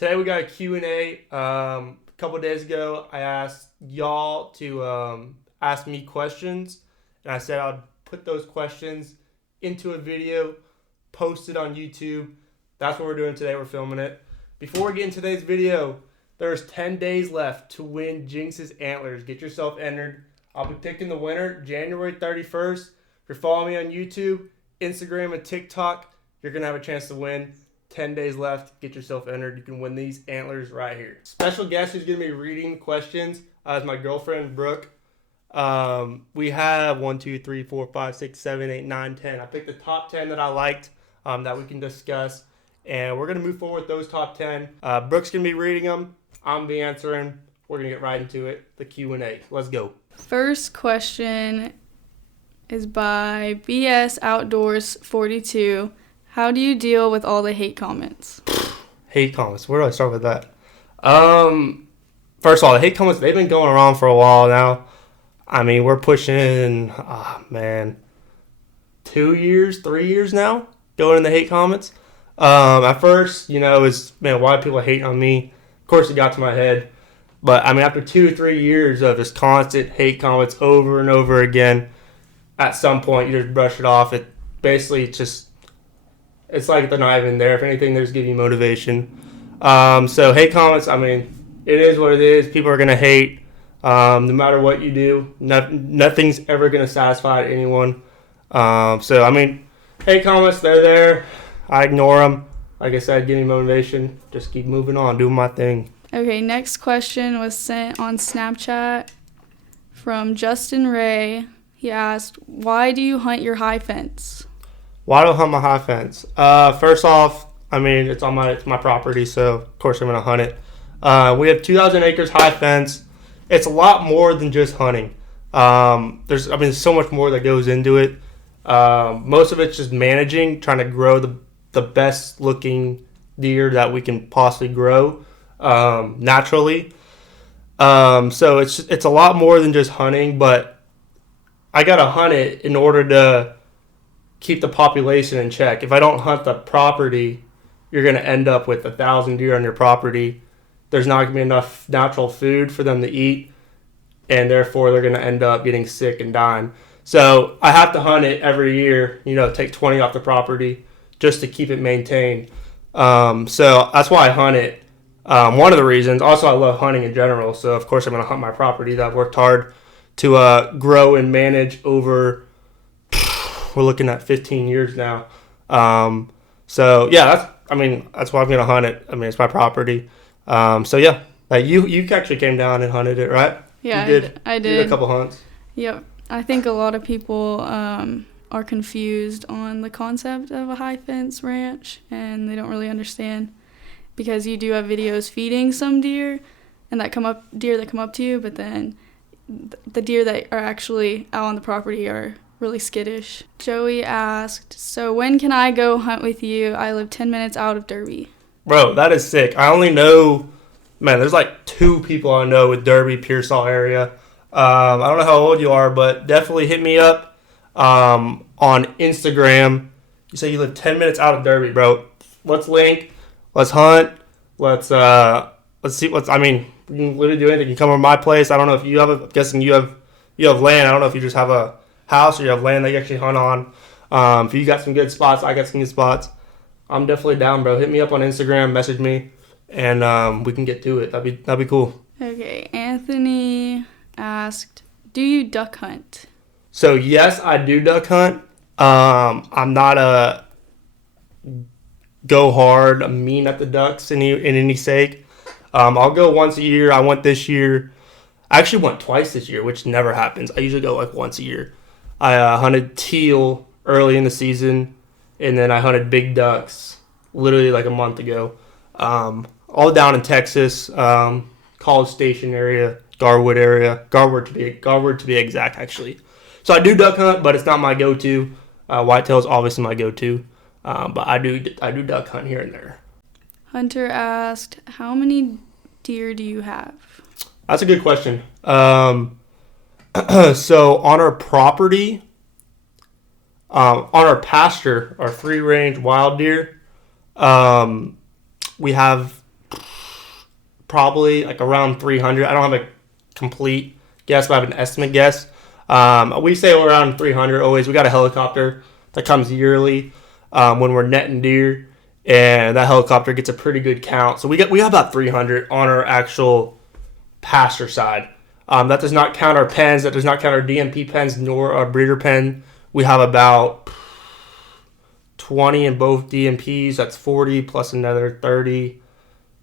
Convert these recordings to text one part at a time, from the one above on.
Today we got a Q&A. A couple of days ago, I asked y'all to ask me questions, and I said I'd put those questions into a video, post it on YouTube. That's what we're doing today. We're filming it. Before we get into today's video, there's 10 days left to win Jinx's antlers. Get yourself entered. I'll be picking the winner January 31st. If you're following me on YouTube, Instagram, and TikTok, you're going to have a chance to win. 10 days left. Get yourself entered. You can win these antlers right here. Special guest who's going to be reading questions is my girlfriend, Brooke. We have 1, 2, 3, 4, 5, 6, 7, 8, 9, 10. I picked the top 10 that I liked that we can discuss. And we're going to move forward with those top 10. Brooke's going to be reading them. I'm be answering. We're going to get right into it. The Q&A. Let's go. First question is by BS Outdoors 42. How do you deal with all the hate comments? Hate comments. Where do I start with that? First of all, the hate comments, they've been going around for a while now. I mean, we're pushing, 2 years, 3 years now going in the hate comments. At first, it was, why do people hate on me? Of course, it got to my head. But, after 2 or 3 years of just constant hate comments over and over again, at some point, you just brush it off. It basically it's like they're not even there. If anything, they just give you motivation. So hate comments, it is what it is. People are going to hate no matter what you do. Nothing's ever going to satisfy anyone. Hate comments, they're there. I ignore them. Like I said, give me motivation. Just keep moving on, doing my thing. Okay, next question was sent on Snapchat from Justin Ray. He asked, why do you hunt your high fence? Why do I hunt my high fence? First off, it's my property, so of course I'm going to hunt it. We have 2,000 acres high fence. It's a lot more than just hunting. There's so much more that goes into it. Most of it's just managing, trying to grow the best looking deer that we can possibly grow naturally. So it's a lot more than just hunting, but I got to hunt it in order to keep the population in check. If I don't hunt the property, you're going to end up with 1,000 deer on your property. There's not going to be enough natural food for them to eat, and therefore they're going to end up getting sick and dying. So I have to hunt it every year, take 20 off the property just to keep it maintained. So that's why I hunt it. One of the reasons. Also, I love hunting in general, so of course I'm going to hunt my property that I've worked hard to grow and manage over. We're looking at 15 years now. That's why I'm going to hunt it. It's my property. You actually came down and hunted it, right? Yeah, I did. You did a couple hunts. Yep. I think a lot of people are confused on the concept of a high fence ranch, and they don't really understand because you do have videos feeding some deer and deer that come up to you, but then the deer that are actually out on the property are really skittish. Joey asked, so when can I go hunt with you? I live 10 minutes out of Derby. Bro, that is sick. I only know, there's like 2 people I know with Derby, Pearsall area. I don't know how old you are, but definitely hit me up on Instagram. You say you live 10 minutes out of Derby, bro. Let's link. Let's hunt. Let's see you can literally do anything. You can come over to my place. I don't know if I'm guessing you have land. I don't know if you just have a house or you have land that you actually hunt on. If you got some good spots, I got some good spots. I'm definitely down, bro. Hit me up on Instagram, message me, and we can get to it. That'd be cool. Okay, Anthony asked, do you duck hunt? So yes, I do duck hunt. I'm not a go hard, mean at the ducks in any sake. I'll go once a year. I went this year. I actually went twice this year, which never happens. I usually go like once a year. I hunted teal early in the season, and then I hunted big ducks literally like a month ago. All down in Texas, College Station area, Garwood to be exact, actually. So I do duck hunt, but it's not my go-to. Whitetail is obviously my go-to, but I do duck hunt here and there. Hunter asked, how many deer do you have? That's a good question. So on our property, on our pasture, our free-range wild deer, we have probably like around 300. I don't have a complete guess, but I have an estimate guess. We say around 300 always. We got a helicopter that comes yearly when we're netting deer, and that helicopter gets a pretty good count. So we got about 300 on our actual pasture side. That does not count our pens. That does not count our DMP pens nor our breeder pen. We have about 20 in both DMPs. That's 40 plus another 30.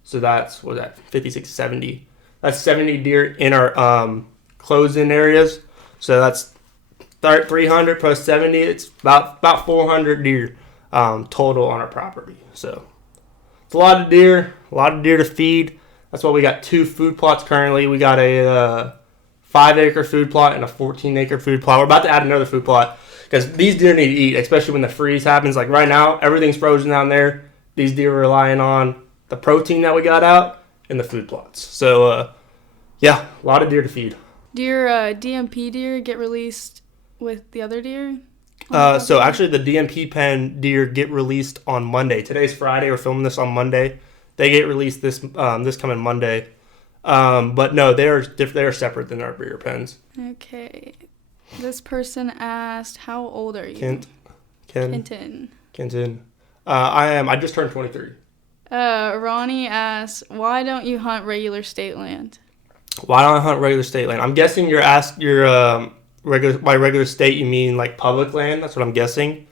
So that's, 56, 70. That's 70 deer in our closed-in areas. So that's 300 plus 70. It's about 400 deer total on our property. So it's a lot of deer to feed. That's why we got 2 food plots currently. We got a 5-acre food plot and a 14-acre food plot. We're about to add another food plot because these deer need to eat, especially when the freeze happens. Like right now, everything's frozen down there. These deer are relying on the protein that we got out in the food plots. So, yeah, a lot of deer to feed. Do your DMP deer get released with the other deer? So actually the DMP pen deer get released on Monday. Today's Friday. We're filming this on Monday. They get released this coming Monday. But no, they are separate than our breeder pens. Okay. This person asked, how old are you? Kenton. I just turned 23. Ronnie asks, why don't you hunt regular state land? Why don't I hunt regular state land? I'm guessing by regular state you mean like public land. That's what I'm guessing.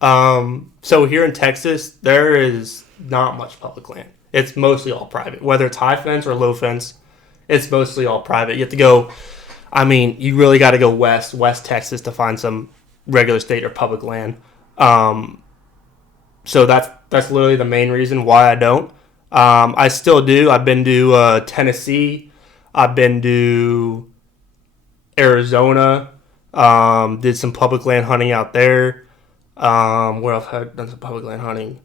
So here in Texas, there is not much public land. It's mostly all private. Whether it's high fence or low fence, it's mostly all private. You have to go, you really got to go west Texas to find some regular state or public land. So that's literally the main reason why I don't. I still do. I've been to Tennessee. I've been to Arizona. Did some public land hunting out there. Where else have I done some public land hunting?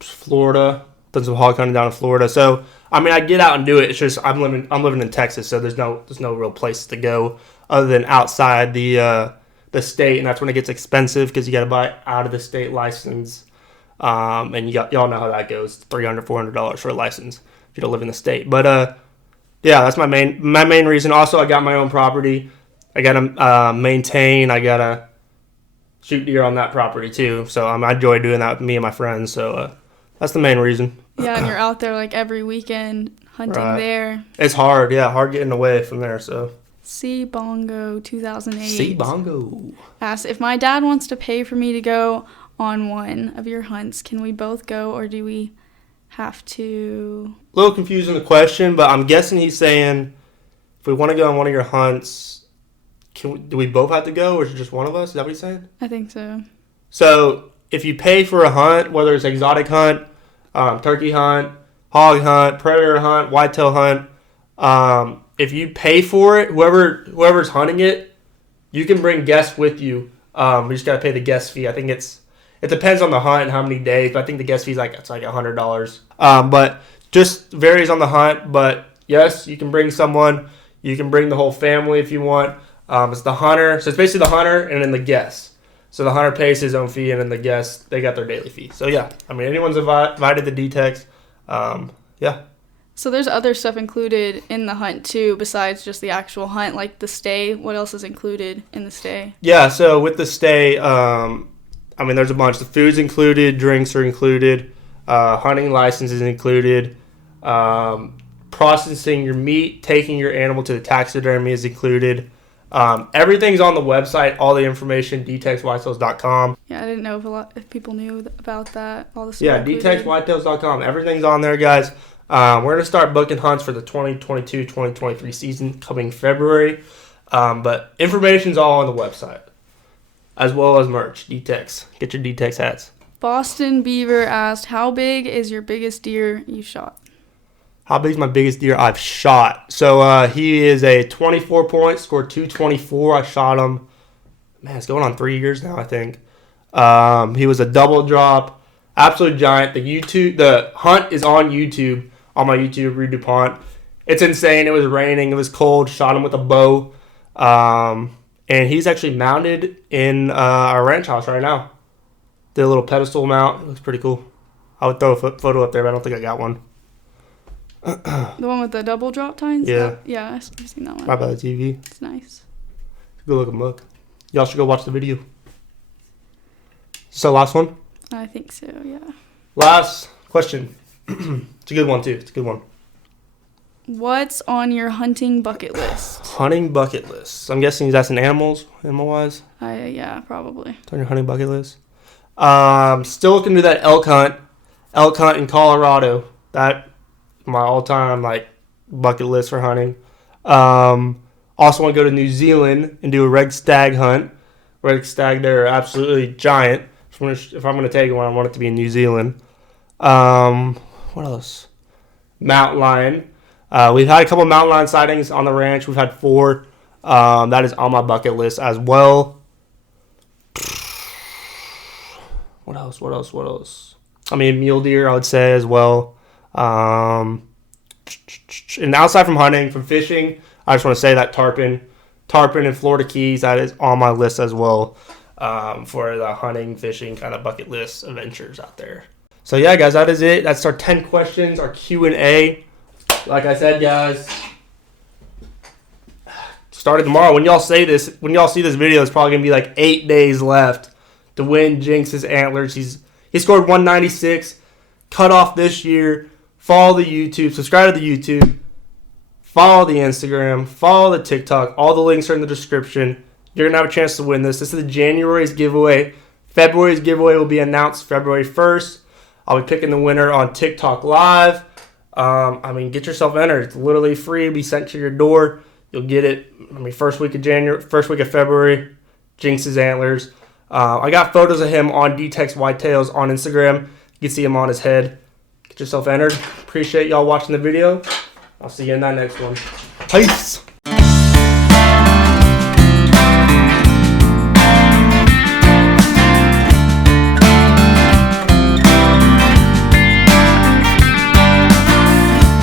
Florida. Done some hog hunting down in Florida. So I get out and do it. It's just I'm living in Texas, so there's no real place to go other than outside the state, and that's when it gets expensive because you got to buy out of the state license, and y'all know how that goes. $300, $400 for a license if you don't live in the state. But yeah, that's my main reason. Also, I got my own property. I gotta maintain. I gotta shoot deer on that property too. So I enjoy doing that with me and my friends. So that's the main reason. Yeah, and you're out there like every weekend hunting there. It's hard. Yeah, hard getting away from there. So. C Bongo 2008. C Bongo asked, if my dad wants to pay for me to go on one of your hunts, can we both go or do we have to? A little confused in the question, but I'm guessing he's saying if we want to go on one of your hunts, do we both have to go or is it just one of us? Is that what he's saying? I think so. So if you pay for a hunt, whether it's exotic hunt, turkey hunt, hog hunt, predator hunt, whitetail hunt, if you pay for it, whoever's hunting it, you can bring guests with you. We just gotta pay the guest fee. I think it depends on the hunt and how many days, but I think the guest fee is like $100. But just varies on the hunt. But yes, you can bring someone. You can bring the whole family if you want. It's the hunter. So it's basically the hunter and then the guests. So the hunter pays his own fee, and then the guests, they got their daily fee. So yeah, anyone's invited to D-Tex. Yeah. So there's other stuff included in the hunt too, besides just the actual hunt, like the stay. What else is included in the stay? Yeah, so with the stay, there's a bunch. The food's included, drinks are included, hunting license is included, processing your meat, taking your animal to the taxidermy is included. Everything's on the website, all the information, dtexwhitetails.com. Yeah, I didn't know if people knew about that. All the stuff. Yeah, dtexwhitetails.com. Everything's on there, guys. We're going to start booking hunts for the 2022-2023 season coming February. But information's all on the website, as well as merch. D-Tex. Get your D-Tex hats. Boston Beaver asked, how big is your biggest deer you shot? How big is my biggest deer I've shot? So he is a 24 point, scored 224. I shot him. Man, it's going on 3 years now, I think. He was a double drop. Absolute giant. The hunt is on YouTube. On my YouTube, read DuPont. It's insane. It was raining. It was cold. Shot him with a bow. And he's actually mounted in our ranch house right now. Did a little pedestal mount. It looks pretty cool. I would throw a photo up there, but I don't think I got one. The one with the double drop tines? Yeah. Yeah, I've seen that one. Right by the TV. It's nice. Good looking book. Y'all should go watch the video. So last one? I think so, yeah. Last question. It's a good one, too. It's a good one. What's on your hunting bucket list? Hunting bucket list. I'm guessing he's asking animal-wise. Yeah, probably. It's on your hunting bucket list. Still looking to do that elk hunt in Colorado. That my all-time bucket list for hunting. Also want to go to New Zealand and do a red stag hunt. Red stag, they're absolutely giant. If I'm going to take one, I want it to be in New Zealand. What else? Mountain lion. We've had a couple mountain lion sightings on the ranch. We've had 4. That is on my bucket list as well. What else? I mean, mule deer, I would say, as well. And outside from hunting, from fishing, I just want to say that tarpon in Florida Keys, that is on my list as well, for the hunting, fishing kind of bucket list adventures out there. So yeah, guys, that is it. That's our 10 questions, our Q&A. Like I said, guys, started tomorrow. When y'all see this video, it's probably gonna be 8 days left to win Jinx's antlers. He scored 196, cut off this year. Follow the YouTube, subscribe to the YouTube, follow the Instagram, follow the TikTok. All the links are in the description. You're gonna have a chance to win this. This is January's giveaway. February's giveaway will be announced February 1st. I'll be picking the winner on TikTok Live. Get yourself entered. It's literally free. It'll be sent to your door. You'll get it. First week of February. Jinx's antlers. I got photos of him on D-Tex Whitetails on Instagram. You can see him on his head. Get yourself entered. Appreciate y'all watching the video. I'll see you in that next one. Peace.